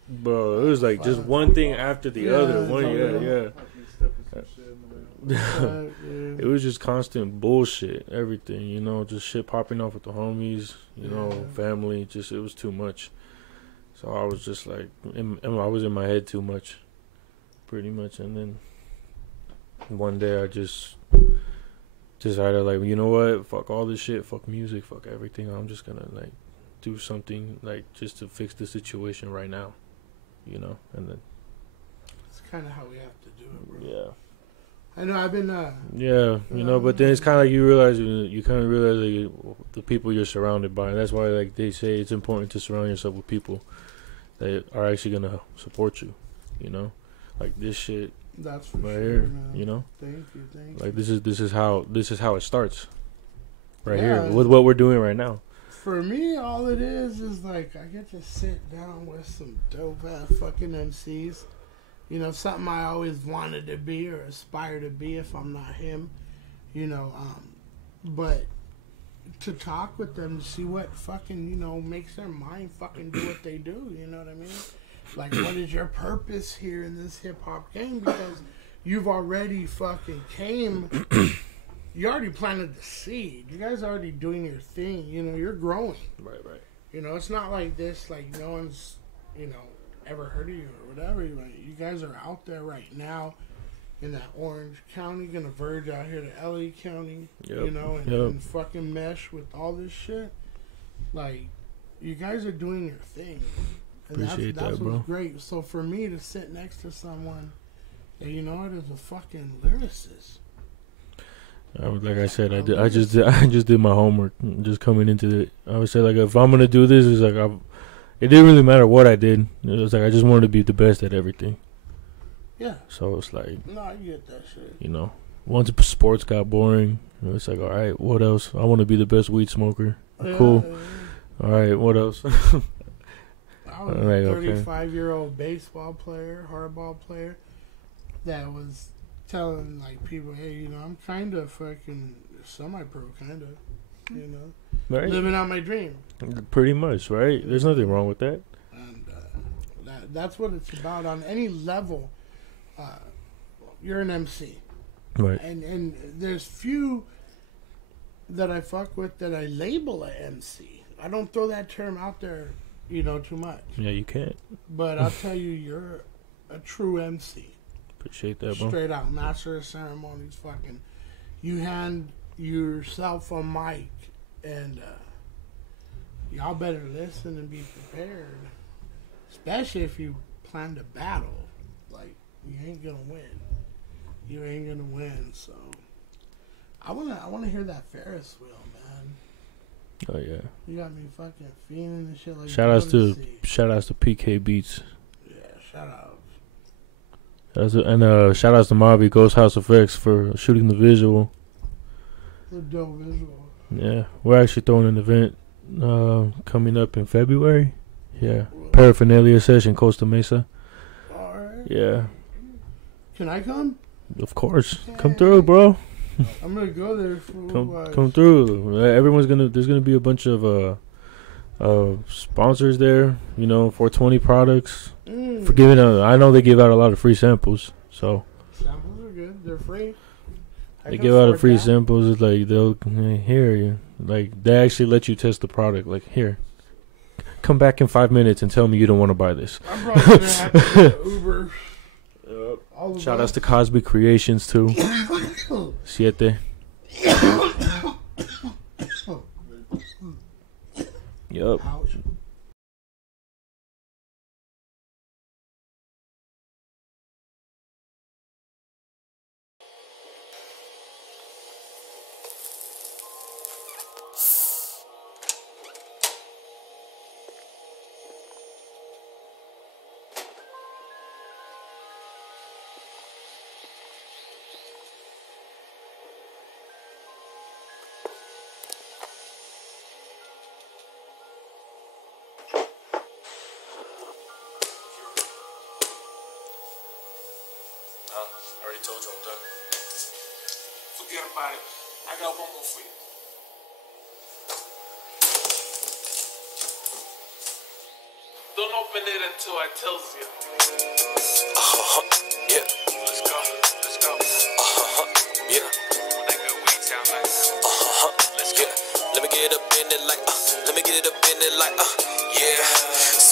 bro. It was like just one thing after the other. It was just constant bullshit. Everything, just shit popping off with the homies. Family. Just it was too much. So I was just like, I was in my head too much, pretty much. And then one day I just decided, like, you know what? Fuck all this shit. Fuck music. Fuck everything. I'm just gonna like do something like just to fix the situation right now, And then it's kind of how we have to do it, bro. Yeah. I know. I've been. But then it's kind of like you realize the people you're surrounded by, and that's why like they say it's important to surround yourself with people that are actually gonna support you. Like this shit. That's for right sure, here. Man. Thank you. Like this is how it starts. Right here with what we're doing right now. For me, all it is like I get to sit down with some dope ass fucking MCs. Something I always wanted to be or aspire to be if I'm not him. But to talk with them to see what fucking, makes their mind fucking do what they do. You know what I mean? Like, what is your purpose here in this hip-hop game? Because you've already fucking you already planted the seed. You guys are already doing your thing. You're growing. Right. It's not like this, like, no one's, ever heard of you or whatever. You guys are out there right now in that Orange County, gonna verge out here to LA County, and fucking mesh with all this shit. Like, you guys are doing your thing. And Appreciate that's that, bro. what's great. So for me to sit next to someone that is a fucking lyricist. Like I said, I just did my homework. Just coming into it, I would say like if I'm gonna do this, it's like it didn't really matter what I did. It was like I just wanted to be the best at everything. Yeah. So it's like, no, I get that shit. Once sports got boring, it's like, all right, what else? I want to be the best weed smoker. Cool. All right, what else? I was a 35-year-old baseball player, hardball player, that was telling like people, hey, I'm kind of fucking semi-pro, kind of, right. Living out my dream. Pretty much, right? There's nothing wrong with that. And that's what it's about on any level. You're an MC, right? And there's few that I fuck with that I label a MC. I don't throw that term out there, too much. Yeah, you can't. But I'll tell you, you're a true MC. Appreciate that, bro. Straight out, master of ceremonies. Fucking, you hand yourself a mic, and y'all better listen and be prepared. Especially if you plan to battle. Like, you ain't gonna win. You ain't gonna win. So, I wanna hear that Ferris wheel, man. Oh yeah. You got me fucking feeling and shit like. Shout outs to PK Beats. Yeah, shout out. And shout outs to Mavi Ghost House Effects for shooting the visual. The dope visual. Yeah, we're actually throwing an event coming up in February. Yeah, paraphernalia session, Costa Mesa. All right. Yeah. Can I come? Of course, come through, bro. I'm gonna go there. Come through. There's gonna be a bunch of sponsors there. 420 products. For giving I know they give out a lot of free samples. So samples are good. They're free. They give out free samples. It's like they'll here. Like they actually let you test the product. Like here, come back in 5 minutes and tell me you don't want to buy this. I'm probably gonna have to get Uber. Shout outs to Cosby Creations too. Siete. Yup. Ouch. I already told you I'm done. Forget about it. I got one more for you. Don't open it until I tells you. Yeah. Let's go. Let's go. Yeah. That good weed sound like. Let's get. Let me get up in it like. Let me get up in it like. Yeah.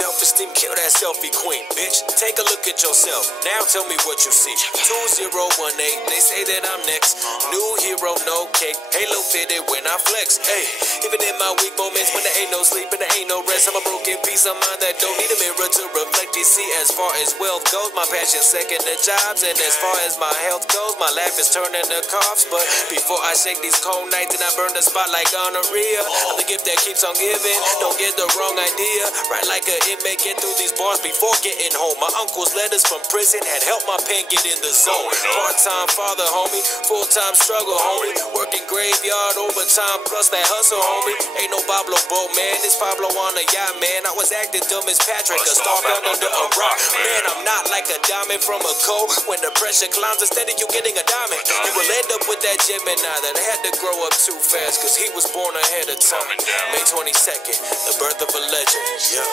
Self-esteem, kill that selfie queen, bitch. Take a look at yourself. Now tell me what you see. 2018, they say that I'm next. New hero, no cake. Halo fitted when I flex. Hey, even in my weak moments when there ain't no sleep and there ain't no rest, I'm a broken piece of mind that don't need a mirror to reflect. You see, as far as wealth goes, my passion second to jobs. And as far as my health goes, my laugh is turning to coughs. But before I shake these cold nights and I burn the spot like gonorrhea, I'm the gift that keeps on giving. Don't get the wrong idea. Right like a inmate, get through these bars before getting home. My uncle's letters from prison had helped my pen get in the zone. Part-time father, homie. Full-time struggle, homie. Working graveyard, overtime, plus that hustle, homie. Ain't no Pablo Bo, man. It's Pablo on a yacht, man. I was acting dumb as Patrick, a star gun under a rock. Man, I'm not like a diamond from a coal. When the pressure climbs, instead of you getting a diamond, you will end up with that Gemini that had to grow up too fast, cause he was born ahead of time. May 22nd, the birth of a legend. Yeah.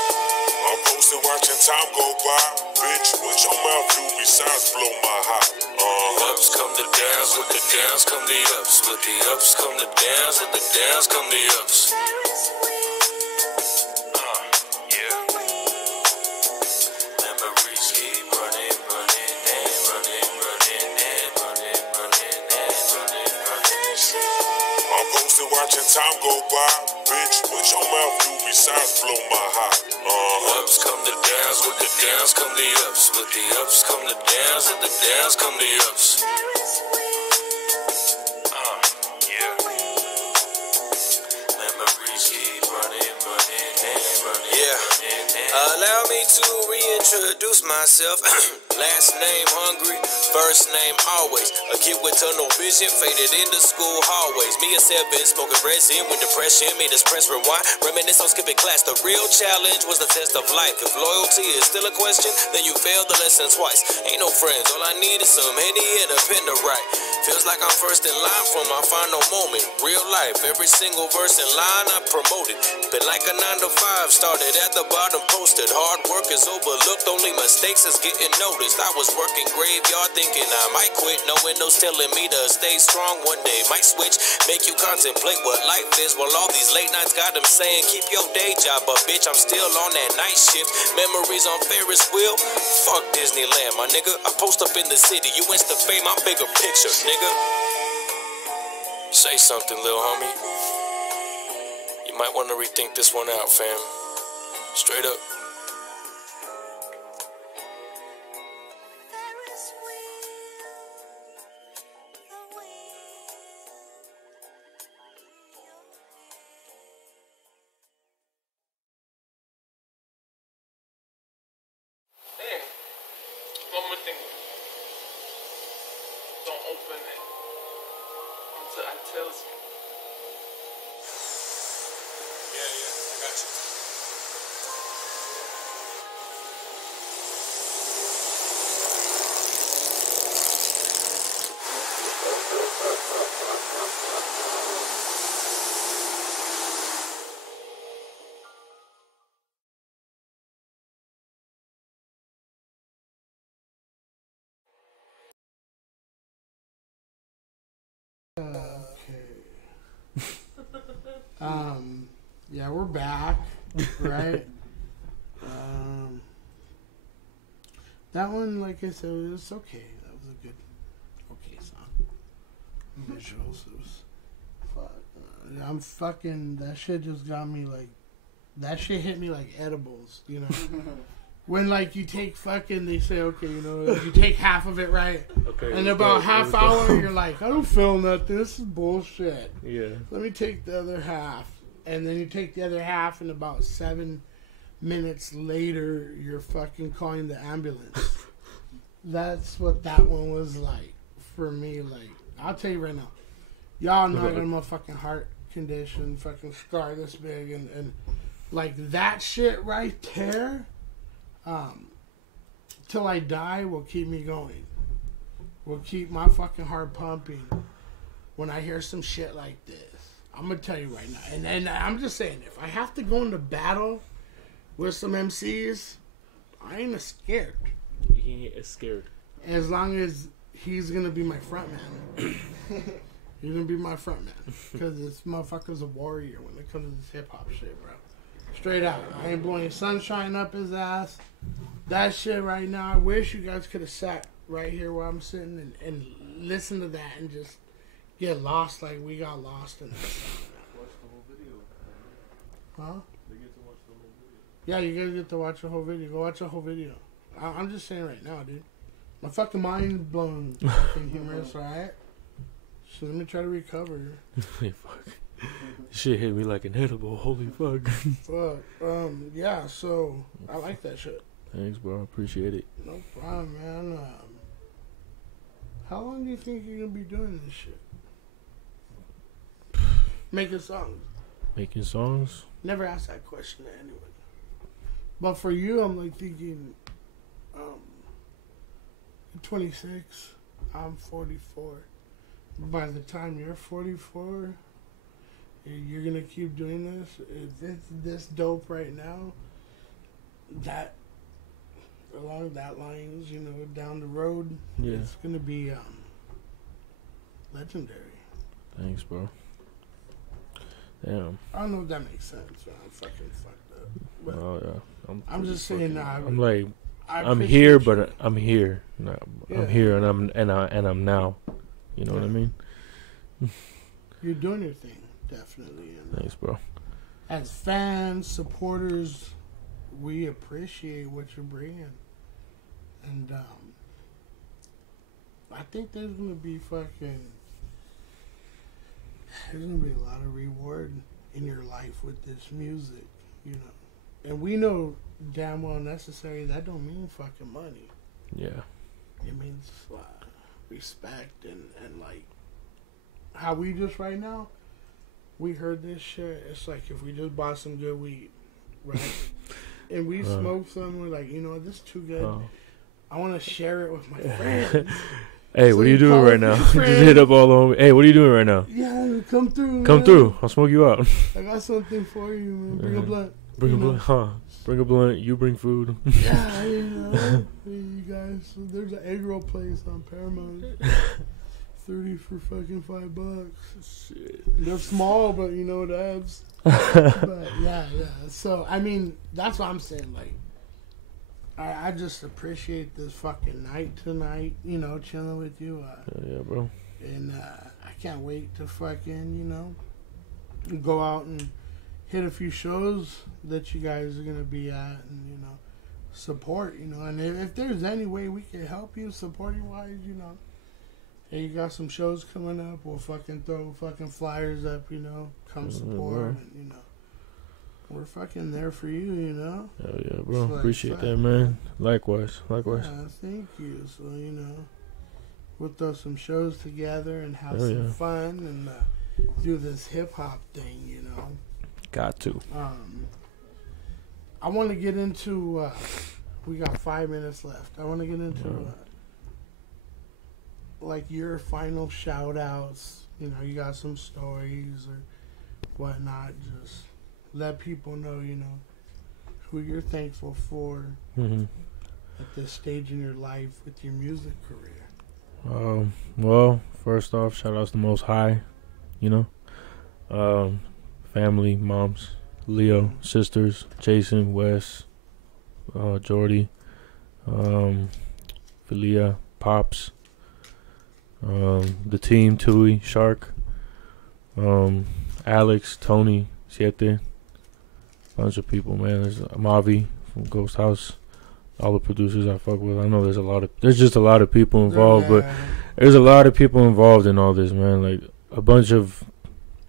I'm posted watching time go by. Bitch, what your mouth do besides blow my hot? Ups come the downs, with the downs come the ups. With the ups come the downs, with the downs come the ups. Yeah. Memories keep running, running, and running, running, and running, running, and running, running. I'm posted watching time go by. Bitch, what your mouth do besides blow my hot? Ups come the downs, with the downs come the ups. With the ups come the downs, with the downs come the ups. Yeah. Memories keep running, running, and running. Yeah. Allow me to reintroduce myself. Last name Hungry, first name Always. A kid with tunnel vision, faded into school hallways. Me a 7, smoking resin with depression, made us press rewind. Reminisce on skipping class. The real challenge was the test of life. If loyalty is still a question, then you failed the lesson twice. Ain't no friends, all I need is some Henny and a pen to write. Feels like I'm first in line for my final moment. Real life, every single verse in line I promoted. Been like a 9 to 5, started at the bottom, posted. Hard work is overlooked, only mistakes is getting noticed. I was working graveyard thinking I might quit. No windows telling me to stay strong, one day might switch. Make you contemplate what life is, while all these late nights got them saying keep your day job. But bitch, I'm still on that night shift. Memories on Ferris wheel, fuck Disneyland, my nigga. I post up in the city, you insta fame, I'm bigger picture, nigga. Say something, lil homie. You might want to rethink this one out, fam. Straight up. One more thing. Don't open it until I tell you. Yeah, I got you. Yeah, we're back, right? That one, like I said, it was okay. That was a good, okay song. Visuals, it was, fuck. I'm fucking, that shit just got me like, that shit hit me like edibles, you know? When, like, you take fucking, they say, okay, you know, you take half of it, right? Okay. And about half hour, you're like, I don't feel nothing. This is bullshit. Yeah. Let me take the other half. And then you take the other half, and about 7 minutes later, you're fucking calling the ambulance. That's what that one was like for me. Like, I'll tell you right now. Y'all know I got a motherfucking heart condition, fucking scar this big. And like, that shit right there, till I die, will keep me going. Will keep my fucking heart pumping when I hear some shit like this. I'm going to tell you right now. And I'm just saying, if I have to go into battle with some MCs, I ain't scared. He ain't scared. As long as he's going to be my front man. He's going to be my front man. Because this motherfucker's a warrior when it comes to this hip-hop shit, bro. Straight out. I ain't blowing sunshine up his ass. That shit right now, I wish you guys could have sat right here where I'm sitting and listen to that and just get lost like we got lost in this. Watch the whole video. Huh? They get to watch the whole video. Yeah, you guys get to watch the whole video. Go watch the whole video. I'm just saying right now, dude. My fucking mind's blown. Fucking humorous, alright? So let me try to recover. Fuck. Shit hit me like an edible. Holy fuck. Fuck. Yeah, so I like that shit. Thanks, bro. Appreciate it. No problem, man. How long do you think you're gonna be doing this shit? Making songs. Making songs? Never asked that question to anyone. But for you, I'm like thinking, 26, I'm 44. By the time you're 44, you're gonna keep doing this. It's this dope right now. That along that lines, you know, down the road, it's gonna be legendary. Thanks, bro. Damn. I don't know if that makes sense. I'm fucking fucked up. But oh yeah. I'm just saying. I'm like, I'm here, but I'm here. No, yeah. I'm here, and I'm now. You know what I mean? You're doing your thing, definitely. And, thanks, bro. As fans, supporters, we appreciate what you're bringing, and I think there's gonna be there's gonna be a lot of reward in your life with this music, you know. And we know damn well necessary that don't mean fucking money. Yeah. It means respect and like how we just right now, we heard this shit. It's like if we just bought some good weed, right? And we smoked some, we're like, you know what, this is too good. I want to share it with my friends. Hey, So what are you you doing call right up now? your Just friend. hit up all the homies. Hey, what are you doing right now? Yeah, come through. Come man. through. I'll smoke you out. I got something for you, man. Bring a blunt. Bring a You know. blunt, huh? Bring a blunt. You bring food. Yeah, you know. Hey, you guys, so there's an egg roll place on Paramount. 30 for fucking $5. Shit. They're small, but you know it adds. But yeah. So I mean, that's what I'm saying. Like, I just appreciate this fucking night tonight. You know, chilling with you. Yeah, bro. And I can't wait to fucking go out and hit a few shows that you guys are gonna be at, and support. And if there's any way we can help you supporting wise, hey, you got some shows coming up, we'll fucking throw fucking flyers up, come support, and we're fucking there for you, Hell yeah, bro. It's like, Appreciate that, man. Likewise. Yeah, thank you. So, we'll throw some shows together and have Hell some yeah. fun and do this hip hop thing, Got to. I want to get into, we got 5 minutes left. I want to get into, like, your final shout outs. You got some stories or whatnot. Just let people know, who you're thankful for at this stage in your life with your music career. Well, first off, shout outs to Most High, family, moms, Leo, sisters, Jason, Wes, Jordy, Villiami, Pops, the team, Tui, Shark, Alex, Tony, Siete, bunch of people, man. There's Mavi from Ghost House, all the producers I fuck with. I know there's just a lot of people involved, but there's a lot of people involved in all this, man. Like a bunch of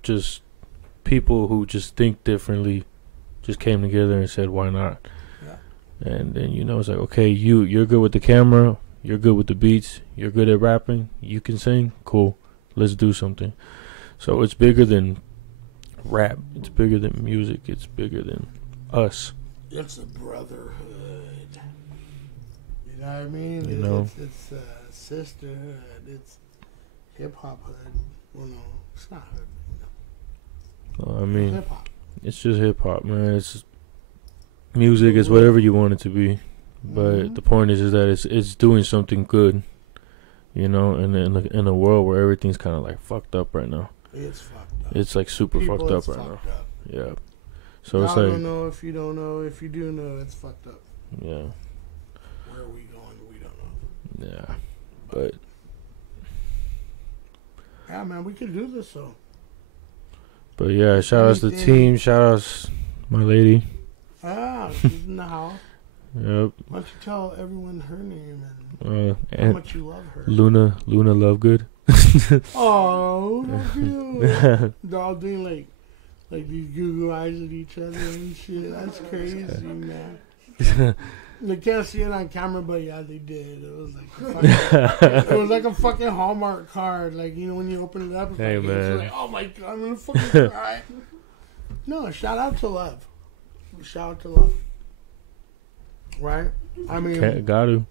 just people who just think differently just came together and said, why not? Yeah. And then, it's like, okay, you're good with the camera, you're good with the beats, you're good at rapping, you can sing, cool, let's do something. So it's bigger than rap, it's bigger than music, it's bigger than us. It's a brotherhood. You know what I mean? It's a sisterhood. It's hip hop hood. Well, no, it's not hood. I mean, hip-hop. It's just hip hop, man. It's music is whatever you want it to be, but the point is that it's doing something good, in a world where everything's kind of like fucked up right now. It's fucked up. It's like super fucked up right now. Yeah. So it's I like, don't know if you don't know. If you do know, it's fucked up. Yeah. Where are we going? We don't know. Yeah, but yeah, man, we could do this though. But yeah, shout outs to the team. Shout outs my lady. She's in the house. Yep. Why don't you tell everyone her name and how much you love her? Luna Lovegood. Oh, that's cute. They're all doing like these Google eyes at each other and shit. That's crazy, man. They can't see it on camera, but yeah, they did. It was like a fucking Hallmark card. Like, when you open it up, it's man. like, oh my God, I'm gonna fucking cry. No, shout out to love. Shout out to love. Right? I mean, got to.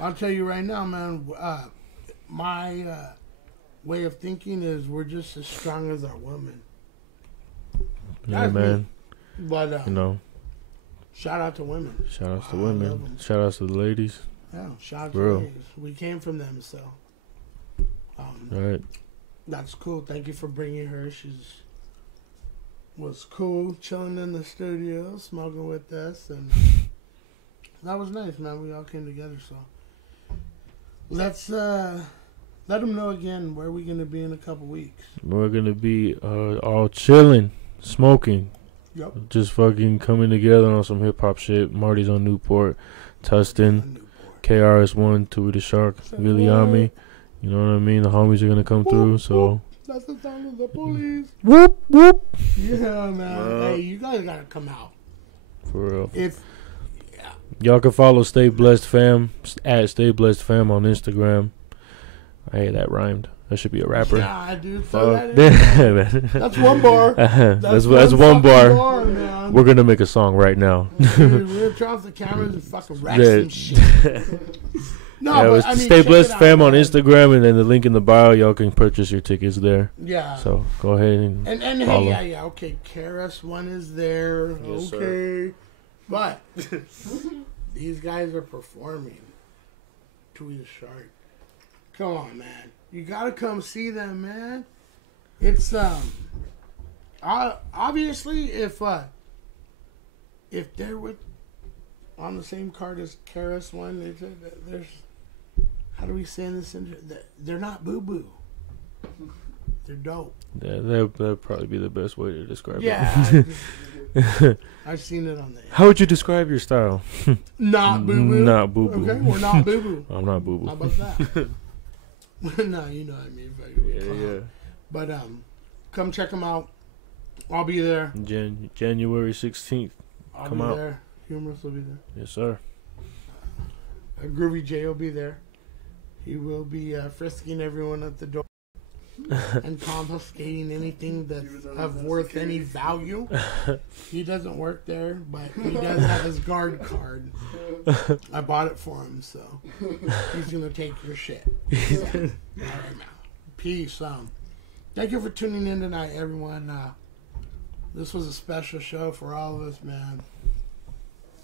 I'll tell you right now, man. My way of thinking is we're just as strong as our women. Yeah, That's man. Me. But shout out to women. Shout outs to women. Shout outs to the ladies. Yeah, shout out to the ladies. We came from them, so. Right. That's cool. Thank you for bringing her. Was cool chilling in the studio, smoking with us, and that was nice, man. We all came together, so let's let them know again where we're gonna be in a couple weeks. We're gonna be all chilling, smoking. Yep. Just fucking coming together on some hip hop shit. Marty's on Newport, Tustin, KRS1, Tui the Shark, Villiami. You know what I mean? The homies are gonna come through, so. That's the sound of the police. Whoop, whoop. Yeah, man. Hey, you guys gotta come out. For real. Y'all can follow Stay Blessed Fam at Stay Blessed Fam on Instagram. Hey, that rhymed. That should be a rapper. Yeah, dude. That's one bar. That's one bar. Man. We're gonna make a song right now. Dude, we're gonna turn off the cameras and fucking rap some shit. No, Yeah, it but was I mean, Stay check Blessed it out, Fam on man. Instagram, and then the link in the bio. Y'all can purchase your tickets there. Yeah. So go ahead and And follow. hey, yeah, okay. KRS-One is there. Yes, okay. But these guys are performing. Tweet a shark. Come on, man. You gotta come see them, man. It's obviously if they're with on the same card as KRS-One, there's how do we say this? They're not boo boo. They're dope. Yeah, that'd probably be the best way to describe Yeah, it. I've seen it on there. How would you describe your style? Not boo boo. Not boo boo. Okay, we're not boo boo. I'm not boo boo. How about that? No, you know what I mean. Yeah. But come check them out. I'll be there. January 16th. I'll Come be out. there. Humorous will be there. Yes, sir. Groovy J will be there. He will be frisking everyone at the door and confiscating anything that's of worth any value. He doesn't work there, but he does have his guard card. I bought it for him, so he's gonna take your shit. So, all right, man. Peace. Thank you for tuning in tonight, everyone. This was a special show for all of us, man.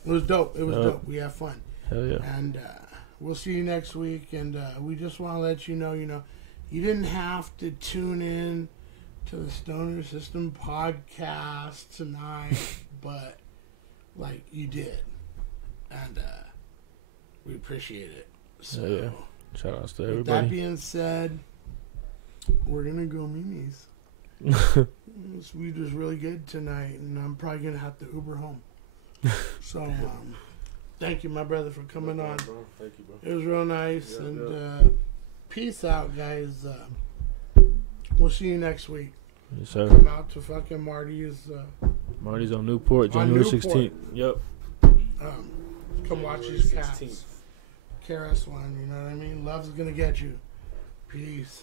It was dope. It was dope. We had fun. Hell yeah. And we'll see you next week. And we just want to let you know, you didn't have to tune in to the Stoner System podcast tonight, but like you did, and we appreciate it. So, yeah. Shout outs to with everybody. that being said, we're gonna go Mimi's. This weed was really good tonight, and I'm probably gonna have to Uber home. So, thank you, my brother, for coming on. Bro. Thank you, bro. It was real nice, Yeah, and peace out, guys. We'll see you next week. Yes, sir. Come out to fucking Marty's. Marty's on Newport, On January Newport. 16th. Yep. Come watch these cats. KRS-One, you know what I mean? Love's gonna get you. Peace.